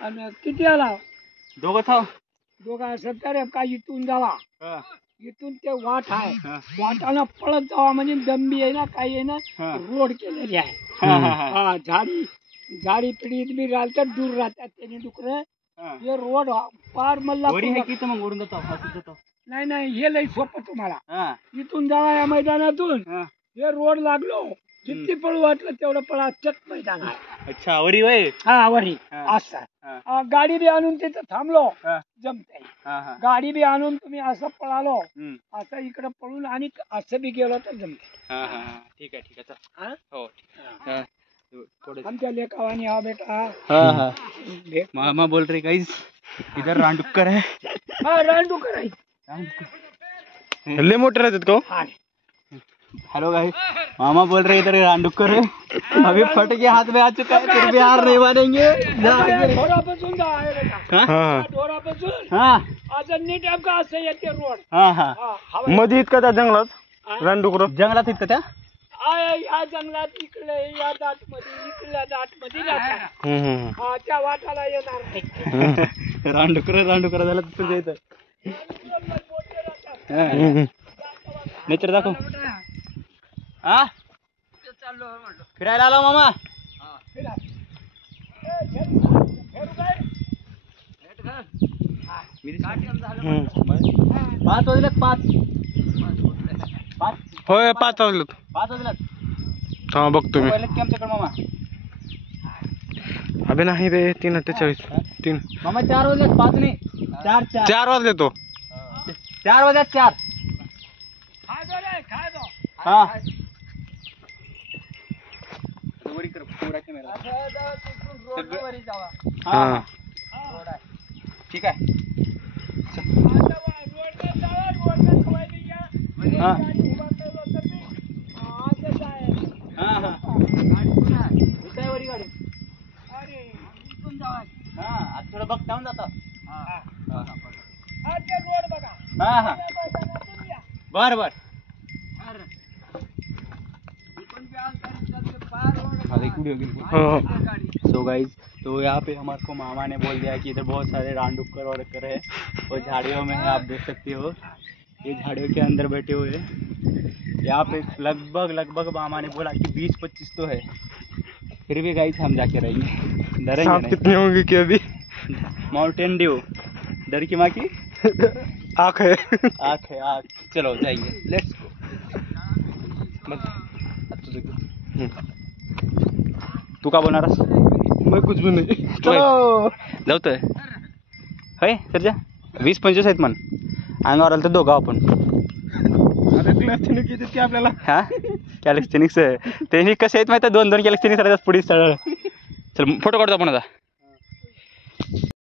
आणि किती आला दोघं थांब. दोघा सत्तर का इथून जावा हा, इथून ते वाट आहे हा. वाटानं पळत जावा म्हणजे दंबी आहे ना काही आहे ना हा. रोड केलेली आहे हा, हा, हा. हा झाडी पिढीत बी राहतात दूर राहतात त्याने डुकर हा. हे रोड पार मल्ला वरी आहे की तर मग ओढून जातो हसून जातो. नाही हे लई सोपं तुम्हाला हा, इथून जावा या मैदानातून हा. हे रोड लागलो किती पळू वाटलं तेवढं पळा चक मैदान आहे अच्छा वरी वय. हा वरी हा. असं हा. गाडी बी आणून तिथं थांबलो हा. जमते हा, हा. गाडी बी आणून तुम्ही असं पळालो हम्म. असं इकडं पळून आणि असं बी गेलो तर जमते हा, हा, हा. ठीक आहे ठीक आहे चल. हा? हो ठीक आहे. थोडं. आमच्या लेखावानी हा बेटा हा, हा. भेट मामा बोल रहे गाइस इधर रानडुक्कर है. हा रांडू करायची ले मोटे रहते को. हा हेलो गाइस मामा बोल रहे इधर रानडुक्कर है. अभी फट के हाथ में आ चुका है फिर भी हार नहीं मानेंगे. ढोरापासून जा आहे बेटा हाँ ढोरापासून हाँ आता नीट आमका असं येते रोड हाँ हाँ. हा हवा मध्ये इतका त्या जंगलात रानडुक्कर जंगलात इतका त्या. या जंगलात इकडे या दाट मध्ये इकडल्या दाट मध्ये राहतात हा त्या वाटाला येणार नाही रानडुक्कर झालं तिथं येतं. नेचर दाखव. हा फिरायला आलो मामा. पाच वाजल्यात पाच. होय 5 वाजलेत. 5 वाजल्यात. हा बघतो मी. पहिलेच की आमच्याकडे मामा. अबे नाही रे 3:43 3 मामा 4 वाजल्यात 5 नाही 4 4 4 वाजले तो. 4 वाजल्यात 4. खाय दो रे खाय दो हा वरी कर पुरा कॅमेरा. रोडवर जावा हा हा ठीक आहे. रोडवर जावा रोडवर खवायला या हा. गाडी उभा केलो तर मी असंच आहे हा हा इथं आहे वरी गाडी. अरे इथून जावा हा आता थोडं बघताऊन जातो. हा ते रोड बघा हा हा त्या मैदानातून या बर बर. इथून बी आज गाडी चालते पार रोड हो सो गाइस तो यहाँ पे हमारे को मामा ने बोल दिया कि इधर बहुत सारे रानडुक्कर और है और झाड़ियों में है. आप देख सकते हो ये झाड़ियों के अंदर बैठे हुए हैं. यहाँ पे लगभग मामा ने बोला कि 20-25 तो है. फिर भी गाइस हम जाके रहेंगे. डरेंगे सांप नहीं. कितने होंगे कि अभी. माउंटेन ड्यू डर की माँ की आँख है. आँख है आँख. चलो जाएंगे लेट्स गो. तू का बोलणार मैं कुछ भी नहीं. चलो जाऊतोय होय सरजा 20-25 आहेत मन अंगावर आलं तर दोघं आपण. अरे क्लासनिक येते की आपल्याला. हा कॅलिस्थेनिक्स त्यांनी कसे आहेत माहिती आहे 2-2 कॅलिस्थेनिक्स राहतात पुढे स्थळ. चल फोटो काढतो आपण आता.